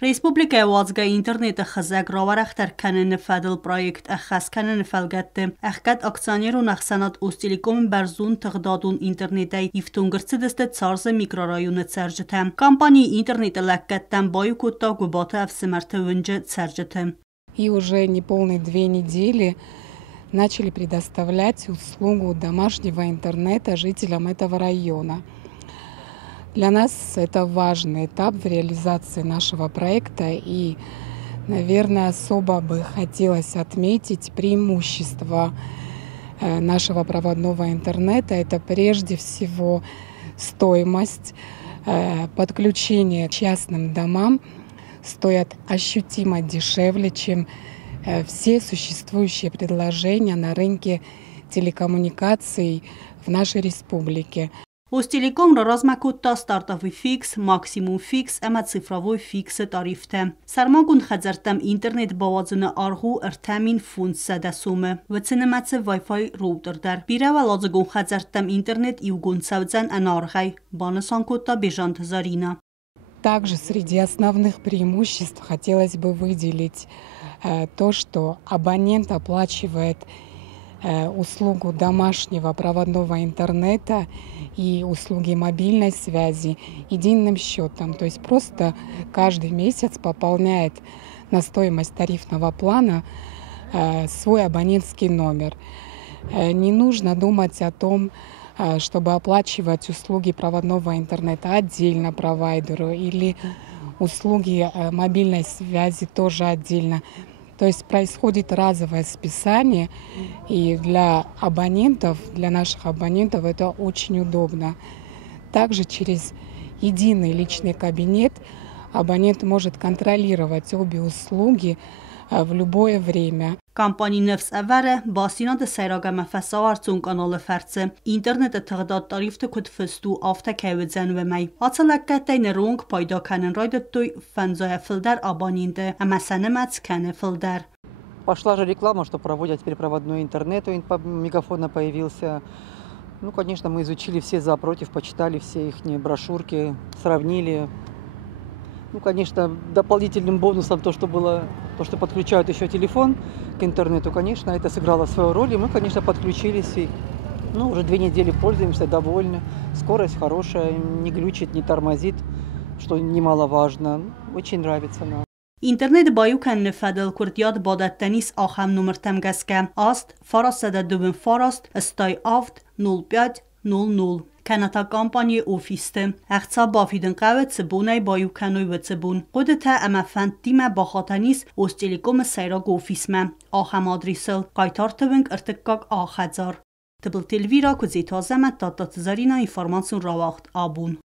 Respublika Wazga internet خزاق راورختر کنن فدل پروژه اخس کنن فلگت اخکت اکسانیرون اخسانات اوستیلیکوم برزون تقدادون اینترنتی یفتونگرچه دست سارز میکرارایون سرجتم کمپانی اینترنت لکتم بایو کوتا گوبات افسمرت ونج سرجتم. И уже неполные 2 недели начали предоставлять услугу домашнего интернета жителям этого района. Для нас это важный этап в реализации нашего проекта, и, наверное, особо бы хотелось отметить преимущество нашего проводного интернета. Это прежде всего стоимость. Подключение к частным домам стоят ощутимо дешевле, чем все существующие предложения на рынке телекоммуникаций в нашей республике. Ոստիլիկոմ ռազմակուտա ստարտավի ֆիքս, մաքսիմում ֆիքս, əmə ցիֆրավոյ ֆիքսը տարիֆտə։ Սարմագուն խəzərtəm ինternet բավազունը արղու ըրթəmin ֆունց սədəsumը, վցնմացը Wi-Fi роутerdər. Birəvə լոձգուն խəzərtəm интернет и угун савцən анарғай, банысанкута бежант зарина. Также среди основных преимуществ хотелось бы выделить то, что абонент оплачивает услугу домашнего проводного интернета и услуги мобильной связи единым счетом. То есть просто каждый месяц пополняет на стоимость тарифного плана свой абонентский номер. Не нужно думать о том, чтобы оплачивать услуги проводного интернета отдельно провайдеру или услуги мобильной связи тоже отдельно. То есть происходит разовое списание, и для абонентов, для наших абонентов это очень удобно. Также через единый личный кабинет абонент может контролировать обе услуги в любое время. Կամպանի նվս əvərə basinadı սայրագəmə fəsavar kanalı fərçə internetə təqdad tarifdə küt fəstu afta kəvəcən və məy. Açılaqətdə nərung payda kanın raydəttoy fənzaya filder abonində, əmə sənəməc kənə filder. Пошла же реклама, что проводят теперь проводной интернет, у Мегафона появился. Ну, конечно, мы изучили все за, против, почитали все их брошюрки, сравнили. Ну, конечно, дополнительным бонусом то, что подключают еще телефон к интернету, конечно, это сыграло свою роль. И мы, конечно, подключились и уже 2 недели пользуемся, довольны. Скорость хорошая, не глючит, не тормозит, что немаловажно. Очень нравится нам. Интернет баю кәнні фәділ күрдияд бадаттаніс ахам номер тәмгәскә. Аст, фарасада дүбін фараст,ısтай авт 0500. Кәната кампания офисты. Әхца бафидын қәві цибунай баю кәнуй və цибун. Қудыта əmə фәндтимə baxataніс Ostelecom сәйрag ofismə. Ахам adresıl qaytartıvınq ırtıqqaq ağəzar. Tıbıl telvira kuzey tazəmət tattatızarina informasyon ravaxt abun.